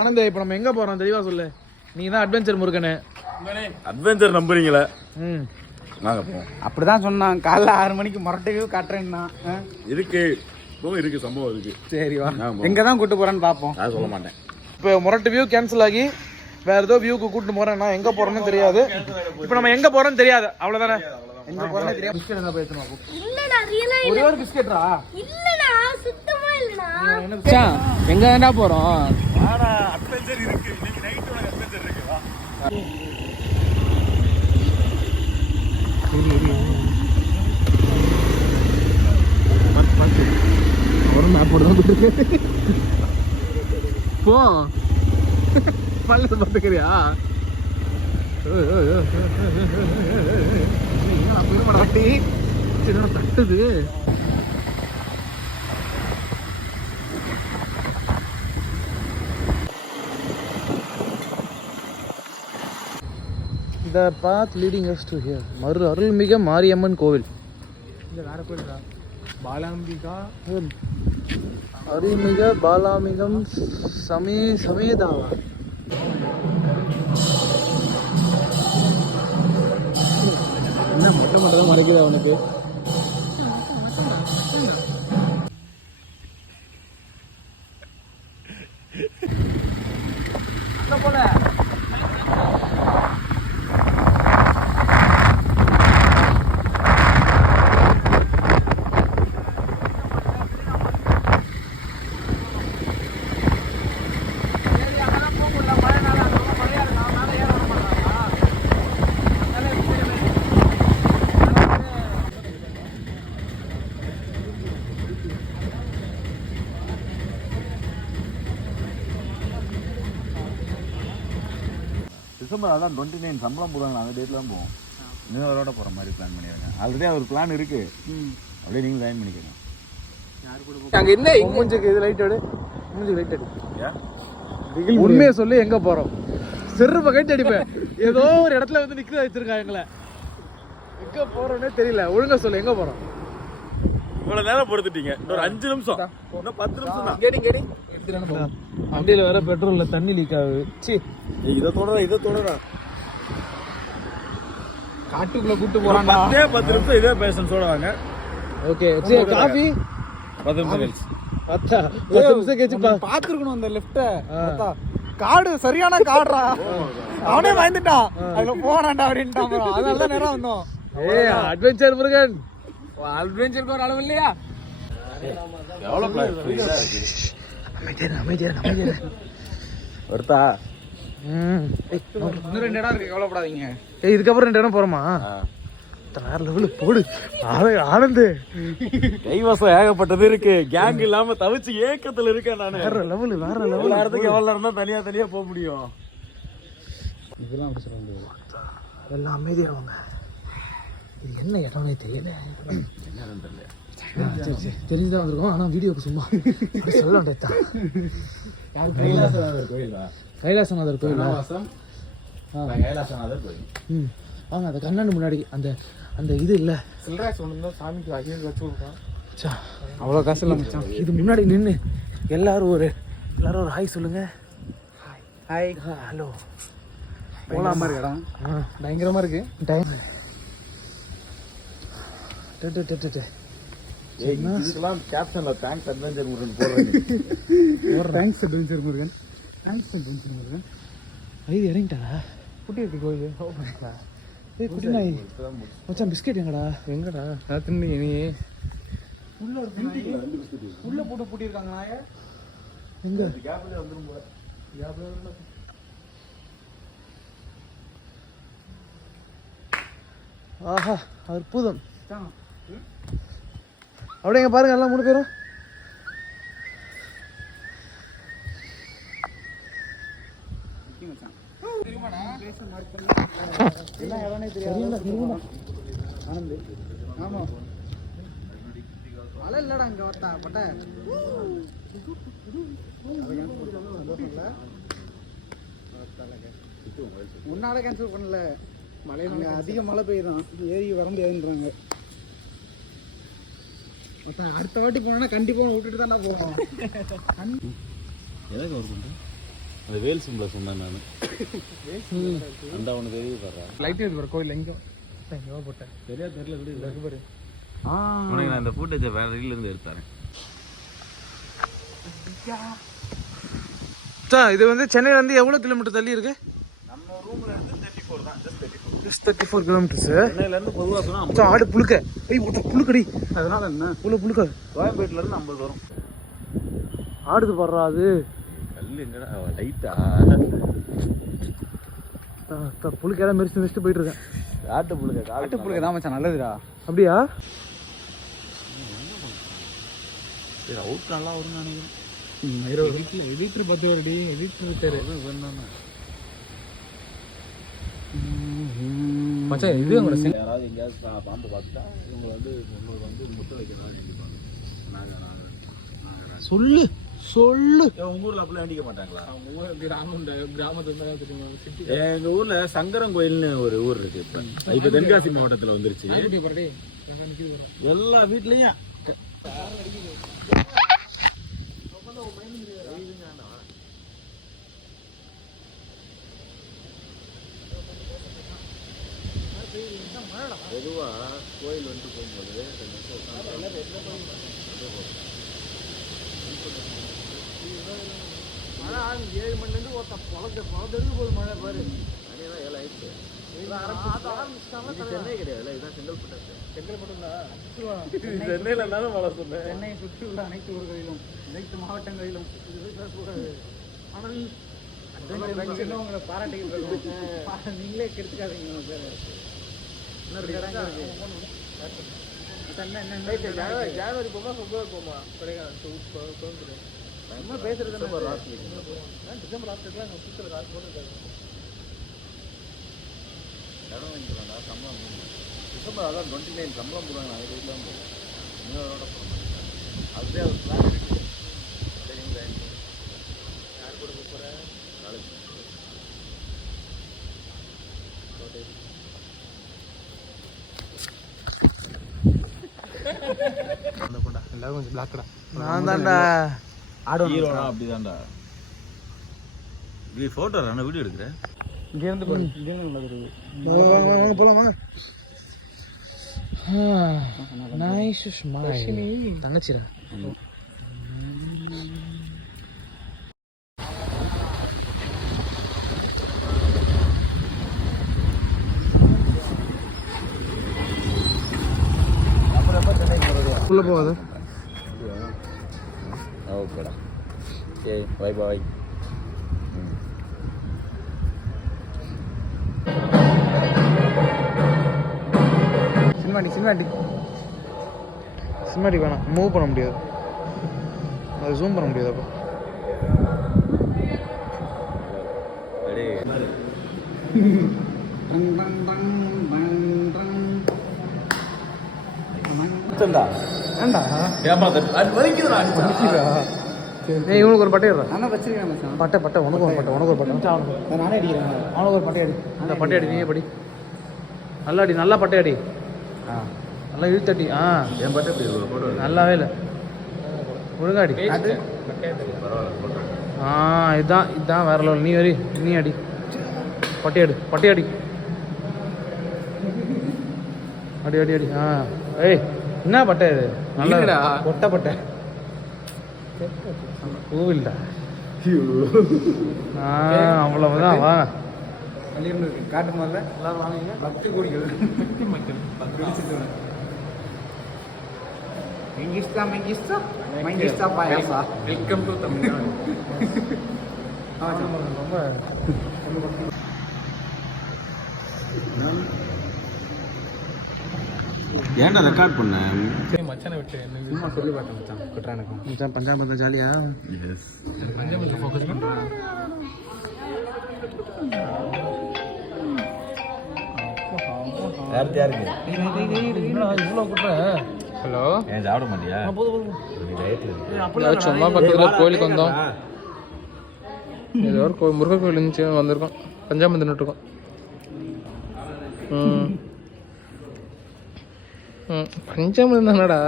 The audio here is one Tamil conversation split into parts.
ஆனந்த், இப்ப நம்ம எங்க போறோம் தெளிவா சொல்லு. நீ தான் அட்வென்ச்சர் முருகனே. அட்வென்ச்சர் நம்புறீங்களா? நாங்க போவோம். அப்படிதான் சொன்னான். காலைல 6 மணிக்கு மொரட்டையோ காட்டுறேன்னா இருக்கு சம்பவம் இருக்கு. சரி வா, எங்க தான் கூட்டு போறேன்னு பாப்போம். நான் சொல்ல மாட்டேன். இப்போ மொரட்டு வியூ கேன்சல் ஆகி வேற ஏதோ வியூக்கு கூட்டு போறேன். நான் எங்க போறேன்னு தெரியாது. இப்போ நம்ம எங்க போறோம்னு தெரியாது, அவ்வளவுதானே. எங்க போறேன்னு தெரியாது. பிஸ்கட் என்ன பேசணும் அப்போ? இல்லடா, ரியலா இல்ல. ஒரே ஒரு பிஸ்கட்ரா? இல்லடா, சுத்தமா இல்லடா. எங்க தான்டா போறோம்? ஆனா அட்வென்ச்சர் இருக்கு. இன்னைக்கு நைட் உனக்கு அட்வென்ச்சர் இருக்கு. வா. ஒரு மேப் போட்டு தான் போட்டுருக்கு. போ பல்லு பார்த்துக்கிறியா? பெருமாட்டி தட்டுது. The path leading us to here. அருள்மிகு மாரியம்மன் கோவில். இந்த வேற கோயில்டா, பாலாம்பிகா. அருள்மிகு பாலாமிகம் சமேதாவா. என்ன மொட்டை மட்டும் மறைக்குது அவனுக்கு. டிசம்பர் அதான் 29 சம்பளம் போடுவாங்க. அந்த டேட்ல தான் போவோம். இன்னொருவரோட போற மாதிரி பிளான் பண்ணிருக்கேன். ஆல்ரெடி அது ஒரு பிளான் இருக்கு. அப்படியே நீங்க ஜாயின் பண்ணிக்கணும். யார் கூட அங்க என்ன மூஞ்சுக்கு இது லைட் எடு. மூஞ்சுக்கு லைட் எடு. உண்மையை சொல்லி எங்க போறோம்? செருப்ப கைட்டு அடிப்பேன். ஏதோ ஒரு இடத்துல வந்து நிக்க வச்சிருக்காங்க எங்களை. எங்க போறோம்னே தெரியல. ஒழுங்கா சொல்லு, எங்க போறோம்? இவ்வளவு நேரம் பொறுத்துட்டீங்க. ஒரு 5 நிமிஷம், இன்னும் 10 நிமிஷம் தான். கேடி வண்டியில வேற பெட்ரோல்ல தண்ணி லீக் ஆகுது. சி, இதை தொடரா காட்டுக்குள்ள கூட்டு போறான்டா. 10 நிமிஷம் இதே பேஷன்ஸோட வாங்க. ஓகே, சரி. காபி 10 நிமிஷம் கழிச்சு. 10 நிமிஷம் கழிச்சு பாத்துருக்கணும் அந்த லெஃப்ட. காடு சரியான காடுறா. அவனே பயந்துட்டான். அதுல போறான்டா அப்படின்ட்டான். அதனாலதான் நேரம் வந்தோம். அட்வென்ச்சர் முருகன். அட்வென்ச்சருக்கு ஒரு அளவு இல்லையா? எவ்வளவு அமைதியா வருத்தா? இன்னும் 2 இடம் இருக்கு, கவலைப்படாதீங்க. இதுக்கப்புறம் 2 இடம் போறோமா? வேற லெவலு போடு. ஆனந்து, கைவசம் ஏகப்பட்டது இருக்கு. கேங் இல்லாம தவிச்சு ஏக்கத்துல இருக்கேன் நானு. வேற லெவலு. இடத்துக்கு எவ்வளவு நேரம் தான் தனியா போக முடியும்? இதெல்லாம் அப்படி சொல்ல முடியாது. எல்லாம் அமைதியாவாங்க. இது என்ன இடம்னே தெரியல. என்னன்னு தெரியல. சரி தெரிஞ்சுதான் வந்திருக்கோம். ஆனா வீடியோக்கு சும்மா சொல்ல வேண்டியதான். கைலாசநாதர் கோயிலா? கைலாசநாதர் கோயில். கைலாசநாதர் கோயில். வாங்க, அந்த கண்ணாடி முன்னாடி அந்த இது இல்ல, சில்ராஸ் ஒன்று தான் சாமிக்கு அகில் வச்சு விடுறான். அவ்வளோ காசு இல்லை மச்சான். இது முன்னாடி நின்று எல்லாரும் ஒரு ஹாய் சொல்லுங்க. Hi, hello. போலாமா இருக்கு இடம்? பயங்கரமா இருக்கு. டைம் இதுக்கெல்லாம் கேப்ஷன்ல தேங்க்ஸ் அட்வென்ச்சர் முருகன் போடுறேன். Thanks adventure Murugan. ஐது இறங்கிட்டாரா? குட்டி இருக்கு கோயில். குட்டி நாய் மச்சான். பிஸ்கெட் எங்கடா? நான் தின்னு நீ உள்ள போட்டு பூட்டியிருக்காங்க நாய. எங்க? கேப்ல வந்துரும் போல. ஆஹா, அற்புதம். அப்படியே இங்க பாருங்க, எல்லாம் 3 பேரும். ஆமா, மழை இல்லடா இங்க வட்டா பட்ட. முன்னால கேன்சல் பண்ணல. மழையில அதிக மழை பெய்யுதான், ஏறி வர முடியாதுன்றாங்க. அடுத்த வாட்டி போனா கண்டிப்பா விட்டுட்டு தானே போவோம். எதுக்கு ஒரு அந்த வேல் சிம்பிளை சொன்னேன் நான். அந்த அவனுக்கு தெரியுது பாரு. லைட் எடுத்து வர கோயில் எங்கே போட்டேன் சரியா தெரியல விடு. இருக்கு பாரு. உனக்கு நான் இந்த ஃபுட்டேஜை வேற இருந்து எடுத்தாரேன். இது வந்து சென்னையிலேருந்து எவ்வளோ கிலோமீட்டர் தள்ளி இருக்கு? நம்ம ரூம்ல இருந்து 34 தான். Just 34 kilometres. சென்னையில இருந்து பொதுவாக சொன்னா ஆடு புழுக்க. ஐய் ஒருத்த புழுக்கடி. அதனால என்ன புழுக்க. கோயம்பேட்டில இருந்து 50 வரும். ஆடுது பாடுறா அது. கல் எங்கடா லைட்டா புழுக்கையெல்லாம் மெரிச்சு போயிட்டு இருக்கேன். காட்டு புழுக்க தான் மச்சான் நல்லதுடா. அப்படியா? சரி அவுட் நல்லா வரும் நினைக்கிறேன். எடிட்டர் 10 வருடி. எடிட்டர் பேரு மச்சான் இது உங்களோட யாராவது எங்கேயாவது பாம்பு பார்த்துட்டா இவங்க வந்து உங்களுக்கு வந்து முட்டை வைக்கிறதா செஞ்சுப்பாங்க. நாங்கள் சொல்லு உங்க ஊர்ல அப்படிலாம் வேண்டிக்க மாட்டாங்களா? கிராமத்துல எங்க ஊர்ல சங்கரன் கோயில்னு ஒரு ஊர் இருக்கு. இப்ப தென்காசி மாவட்டத்துல வந்துருச்சு. எல்லா வீட்லயும் பொதுவா கோயில் வந்து போகும்போது மழை 7 மணிலேருந்து ஒருத்தன் பொழந்தெடுக்கு போகுது மழை பாரு. மணியெல்லாம் 7 ஆயிடுச்சு. சென்னை கிடையாது, இதுதான் செங்கல்பட்டு. சென்னையில இருந்தாலும் மழை சொன்னேன். சென்னையை சுற்றி உள்ள அனைத்து ஊர்களிலும் அனைத்து மாவட்டங்களிலும் ஆனால் உங்களை பாராட்டிக்கிட்டு இருக்கோம். நீங்களே கெடுத்துக்காதீங்க உங்க பேர். ஜனவரி போமா பிப்ரவரி போமா நம்ம பேசுறது டிசம்பர் லாஸ்ட்லாம் சுற்றுல காசு போட்டுருக்காரு. இடம் வாங்கிக்கலாம்டா, சம்பளம் டிசம்பர் அதான் 29 சம்பளம் போடுவாங்க. அது வீட்டில் போகும். இன்னொரு போட மாட்டாங்க. அதுவே ஒரு பிளான் இருக்குது. சரிங்களா? யார் கூட போகிறேன் நாளைக்கு எல்லாரும் கொஞ்சம் பிளாக்டா. நான் தான்டா ஹீரோனா அப்படிதான்டா. நீ ஃபோட்டோ நான் வீடியோ எடுக்கிறேன். இங்கேருந்து போலாமா? Nice smile. தங்கச்சிரா உள்ள போகாத. ஓகேடா. Okay bye bye. சினிமாட்டிக் வேணாம். மூவ் பண்ண முடியாது, அதை ஜூம் பண்ண முடியாது. அப்போ இவனுக்கு ஒரு பட்டை வச்சிருக்கேன். பட்டை உனக்கு ஒரு பட்டை நானே அடிக்கிறேன். அவனுக்கு ஒரு பட்டை அடி. அந்த பட்டை அடி, நீயே படி. நல்லா அடி, நல்லா பட்டை அடி. நல்லா இழுத்தடி. என் பட்டை எப்படி ஃபோட்டோ நல்லாவே இல்லை, ஒழுங்கா அடி. இதுதான் வேற லெவல். நீ அடி, நீ அடி. பட்டையடி அடி அடி அடி. ஏய் என்ன பட்டை இது? நல்லா கொட்டை பட்டை கோவில்டா. அவ்வளவுதான். வா காட்டு முதல்ல எல்லாரும் வாங்க. 10 கோடிகள் மெங்கிஸ்தா பாயாசா. Welcome to Tamil Nadu. ரொம்ப ஏன்டா ரெக்கார்ட் பண்ண? மச்சானை விட்டு சும்மா சொல்லி பார்த்தேன் மச்சான். குற்றானுக்கும் மச்சான் பஞ்சாப் ஜாலியா? எஸ். பஞ்சாப் ஃபோக்கஸ் பண்ணுறேன். யாருக்கு இவ்வளோ கூட்டுற. ஹலோ, ஏன் சாப்பிட மாட்டியா? சும்மா பக்கத்தில் கோயிலுக்கு வந்தோம். ஏதோ ஒரு முருகர் கோயில் இருந்துச்சு, வந்திருக்கோம். பஞ்சாப் வந்துட்டுருக்கோம். பஞ்சாப் தானடா.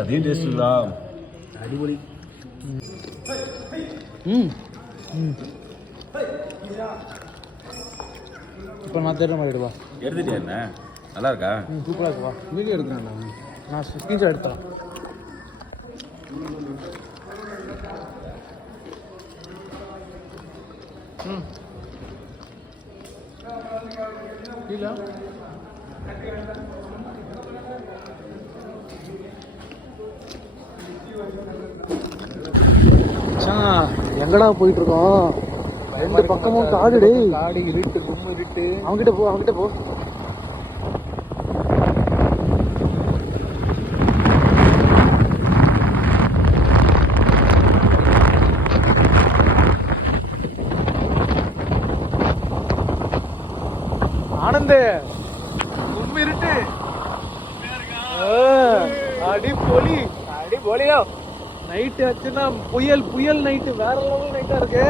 அதே டேஸ்ட் தான். அடிபொலி. ம் ம் இப்போ நான் தெரிஞ்ச மாதிரி எடுப்பா. எடுத்துட்டியா என்ன நல்லா இருக்கா? சூப்பராக இருக்குப்பா. வீடியோ எடுக்கிறேன் நான் ஸ்க்ரீன்ஷாட் எடுத்துறேன். ம் இல்லை எங்கடா போயிட்டு இருக்கோம்? ரெண்டு பக்கமும் காடு டேய். காடு இருட்டு கும்மு இருட்டு. அவன்கிட்ட போ அவன்கிட்ட போ. ஆனந்தே கும்மு இருட்டு. அடி பொலி அடி போலியோ. நைட்டு ஆச்சுன்னா புயல் புயல் நைட்டு வேற லெவல் நைட்டா இருக்கு.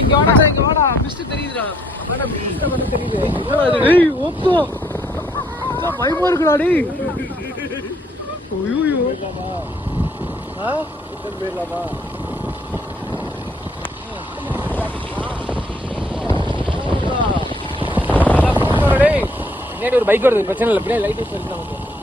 இங்க வாடா இங்க வாடா மிஸ்ட் தெரியுதுடா. வாடா மிஸ்ட் பண்ண தெரியுது. டேய் ஓப்போ பயமா இருக்குடா டேய். ஐயோ ஆ இத்தனை பேர்லாமா? டேய் பின்னாடி ஒரு பைக் வருது பிரச்சனை இல்லை. பின்னாடி லைட் வச்சு